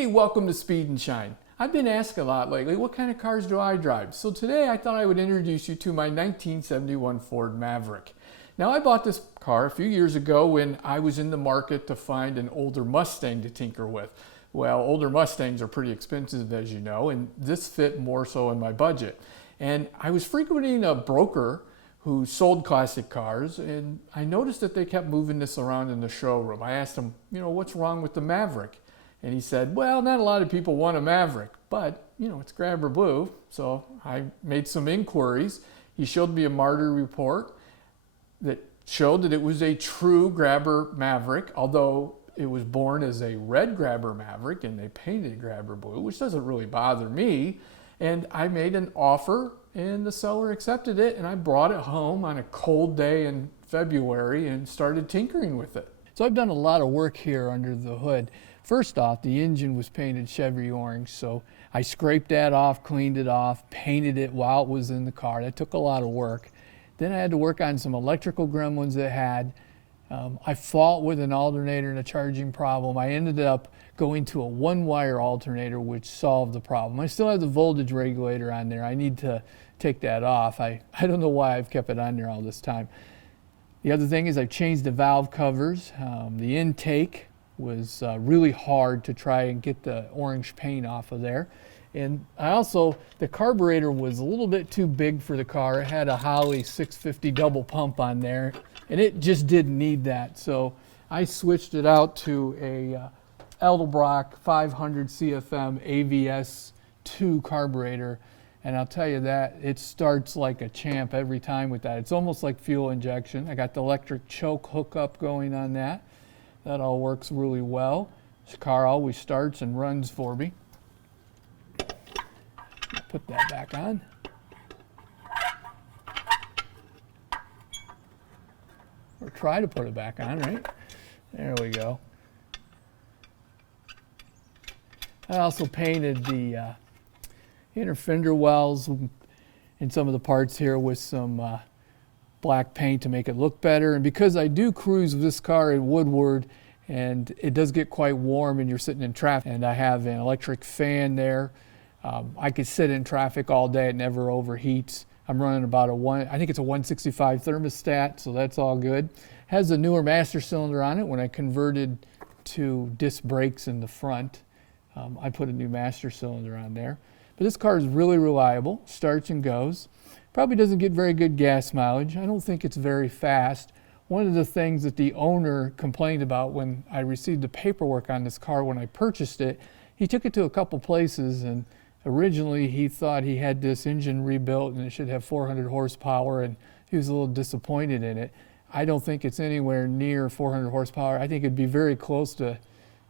Hey, welcome to Speed and Shine. I've been asked a lot lately, what kind of cars do I drive? So today I thought I would introduce you to my 1971 Ford Maverick. Now I bought this car a few years ago when I was in the market to find an older Mustang to tinker with. Well, older Mustangs are pretty expensive, as you know, and this fit more so in my budget. And I was frequenting a broker who sold classic cars, and I noticed that they kept moving this around in the showroom. I asked him, what's wrong with the Maverick? And he said, well, not a lot of people want a Maverick, but, it's Grabber Blue. So I made some inquiries. He showed me a Martyr report that showed that it was a true Grabber Maverick, although it was born as a red Grabber Maverick and they painted Grabber Blue, which doesn't really bother me. And I made an offer and the seller accepted it, and I brought it home on a cold day in February and started tinkering with it. So I've done a lot of work here under the hood. First off, the engine was painted Chevy orange, so I scraped that off, cleaned it off, painted it while it was in the car. That took a lot of work. Then I had to work on some electrical gremlins it had. I fought with an alternator and a charging problem. I ended up going to a one-wire alternator, which solved the problem. I still have the voltage regulator on there. I need to take that off. I don't know why I've kept it on there all this time. The other thing is I've changed the valve covers. The intake was really hard to try and get the orange paint off of there. And the carburetor was a little bit too big for the car. It had a Holley 650 double pump on there, and it just didn't need that. So I switched it out to a Edelbrock 500 CFM AVS 2 carburetor. And I'll tell you that, it starts like a champ every time with that. It's almost like fuel injection. I got the electric choke hookup going on that. That all works really well. This car always starts and runs for me. Put that back on. Or try to put it back on, right? There we go. I also painted the inner fender wells and some of the parts here with some black paint to make it look better. And because I do cruise with this car in Woodward, and it does get quite warm and you're sitting in traffic, and I have an electric fan there. I could sit in traffic all day, it never overheats. I'm running about I think it's a 165 thermostat, so that's all good. Has a newer master cylinder on it. When I converted to disc brakes in the front, I put a new master cylinder on there. But this car is really reliable, starts and goes. Probably doesn't get very good gas mileage. I don't think it's very fast. One of the things that the owner complained about when I received the paperwork on this car when I purchased it, he took it to a couple places, and originally he thought he had this engine rebuilt and it should have 400 horsepower, and he was a little disappointed in it. I don't think it's anywhere near 400 horsepower. I think it'd be very close to,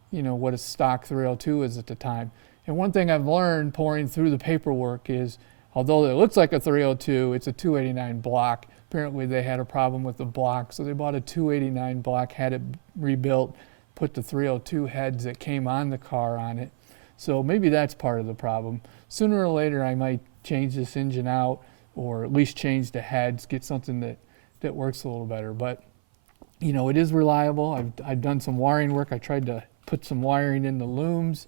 what a stock 302 is at the time. And one thing I've learned pouring through the paperwork is, although it looks like a 302, it's a 289 block. Apparently they had a problem with the block, so they bought a 289 block, had it rebuilt, put the 302 heads that came on the car on it. So maybe that's part of the problem. Sooner or later I might change this engine out, or at least change the heads, get something that works a little better. But it is reliable. I've done some wiring work. I tried to put some wiring in the looms.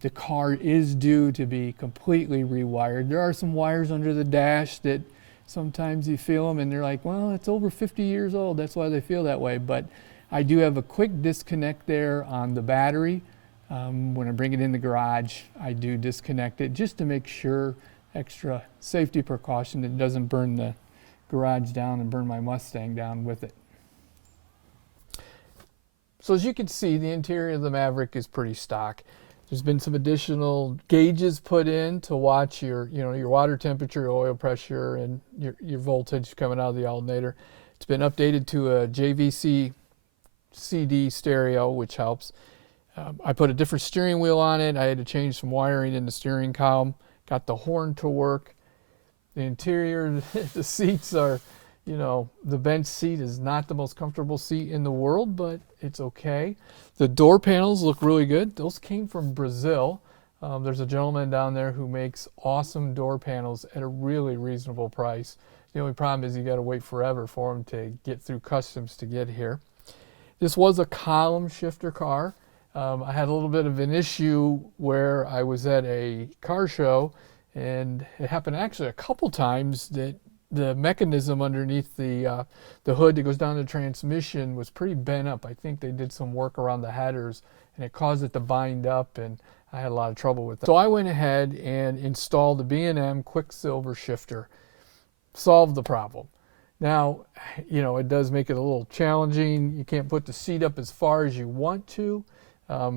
The car is due to be completely rewired. There are some wires under the dash that sometimes you feel them and they're like, well, it's over 50 years old. That's why they feel that way. But I do have a quick disconnect there on the battery. When I bring it in the garage, I do disconnect it just to make sure, extra safety precaution, that it doesn't burn the garage down and burn my Mustang down with it. So as you can see, the interior of the Maverick is pretty stock. There's been some additional gauges put in to watch your water temperature, your oil pressure, and your voltage coming out of the alternator. It's been updated to a JVC CD stereo, which helps. I put a different steering wheel on it. I had to change some wiring in the steering column. Got the horn to work. The interior, the seats are, the bench seat is not the most comfortable seat in the world, but it's okay. The door panels look really good. Those came from Brazil. There's a gentleman down there who makes awesome door panels at a really reasonable price. The only problem is you got to wait forever for them to get through customs to get here. This was a column shifter car. I had a little bit of an issue where I was at a car show, and it happened actually a couple times that the mechanism underneath the hood that goes down the transmission was pretty bent up. I think they did some work around the headers, and it caused it to bind up, and I had a lot of trouble with that. So I went ahead and installed the B&M Quicksilver shifter. Solved the problem. Now, it does make it a little challenging. You can't put the seat up as far as you want to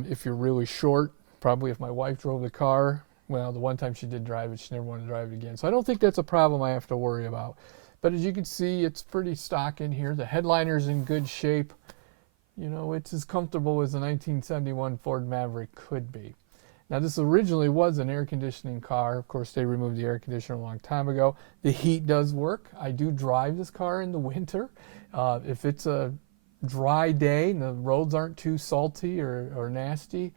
if you're really short. Probably if my wife drove the car, well, the one time she did drive it, she never wanted to drive it again. So I don't think that's a problem I have to worry about. But as you can see, it's pretty stock in here. The headliner's in good shape. It's as comfortable as a 1971 Ford Maverick could be. Now, this originally was an air conditioning car. Of course, they removed the air conditioner a long time ago. The heat does work. I do drive this car in the winter. If it's a dry day and the roads aren't too salty or nasty,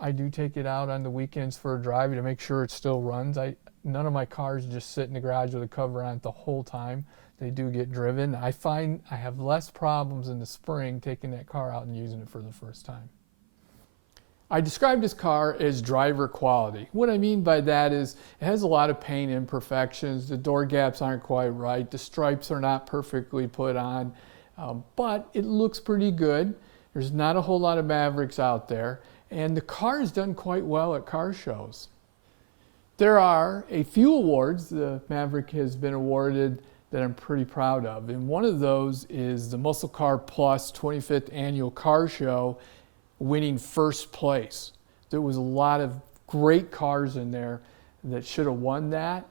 I do take it out on the weekends for a drive to make sure it still runs. None of my cars just sit in the garage with a cover on it the whole time. They do get driven. I find I have less problems in the spring taking that car out and using it for the first time. I described this car as driver quality. What I mean by that is it has a lot of paint imperfections. The door gaps aren't quite right. The stripes are not perfectly put on, but it looks pretty good. There's not a whole lot of Mavericks out there, and the car is done quite well at car shows. There are a few awards the Maverick has been awarded that I'm pretty proud of, and one of those is the Muscle Car Plus 25th Annual Car Show, winning first place. There was a lot of great cars in there that should have won that.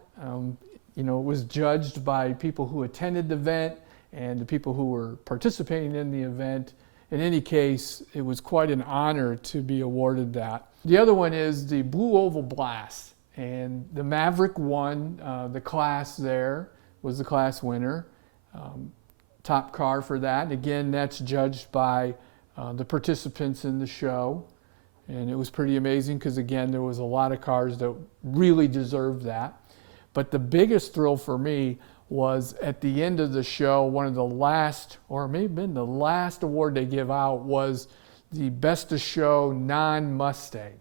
It was judged by people who attended the event and the people who were participating in the event. In any case, it was quite an honor to be awarded that. The other one is the Blue Oval Blast, and the Maverick won the class there, was the class winner. Top car for that. Again, that's judged by the participants in the show, and it was pretty amazing because again there was a lot of cars that really deserved that. But the biggest thrill for me was at the end of the show, one of the last, or it may have been the last award they give out, was the Best of Show non-Mustang.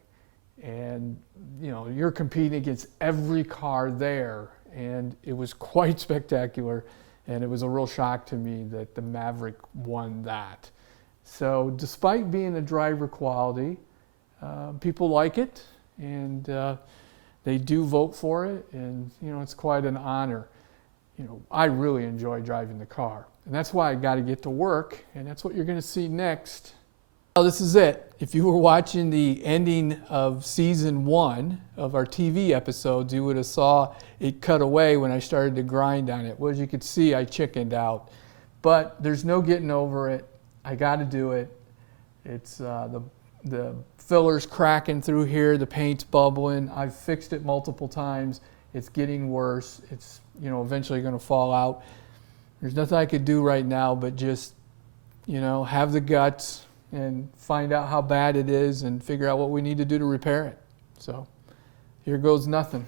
And you're competing against every car there, and it was quite spectacular, and it was a real shock to me that the Maverick won that. So despite being a driver quality, people like it, and they do vote for it, and it's quite an honor. I really enjoy driving the car, and that's why I got to get to work, and that's what you're going to see next. Well, this is it. If you were watching the ending of season 1 of our TV episodes, you would have saw it cut away when I started to grind on it. Well, as you could see, I chickened out, but there's no getting over it. I got to do it. It's the filler's cracking through here, the paint's bubbling. I've fixed it multiple times. It's getting worse. It's eventually going to fall out. There's nothing I could do right now but just have the guts and find out how bad it is and figure out what we need to do to repair it. So here goes nothing.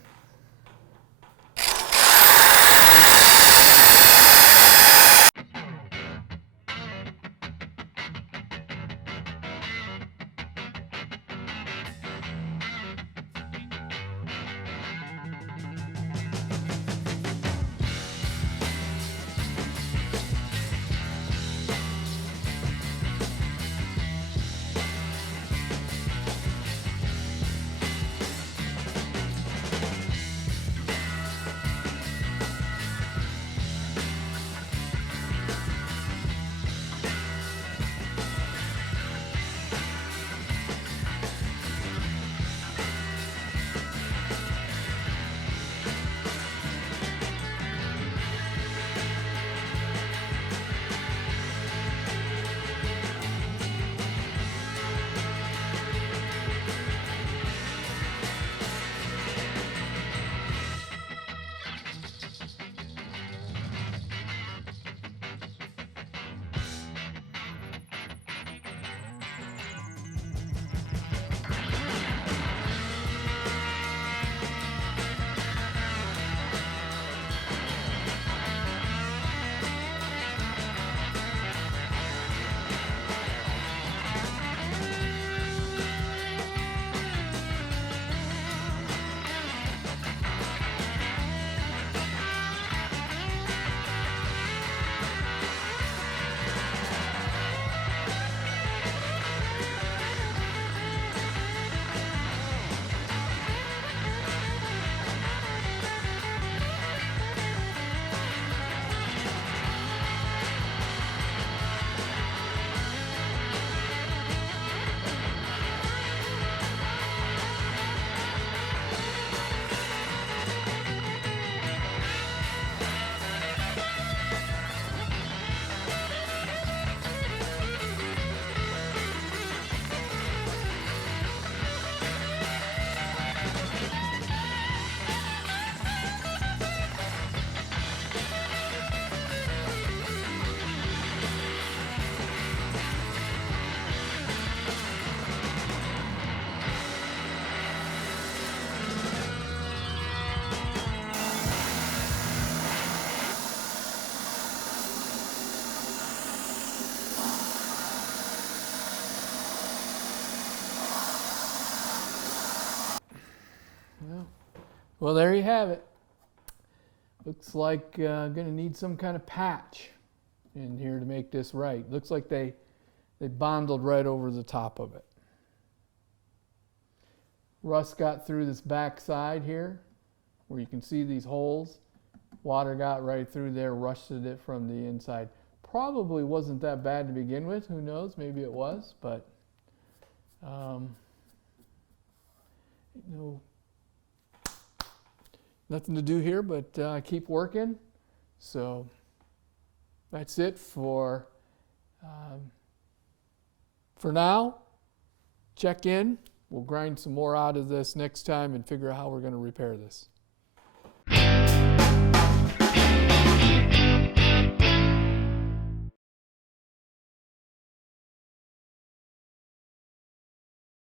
Well, there you have it. Looks like going to need some kind of patch in here to make this right. Looks like they bonded right over the top of it. Rust got through this back side here, where you can see these holes. Water got right through there, rusted it from the inside. Probably wasn't that bad to begin with. Who knows? Maybe it was, but nothing to do here but keep working. So that's it for now. Check in. We'll grind some more out of this next time and figure out how we're going to repair this.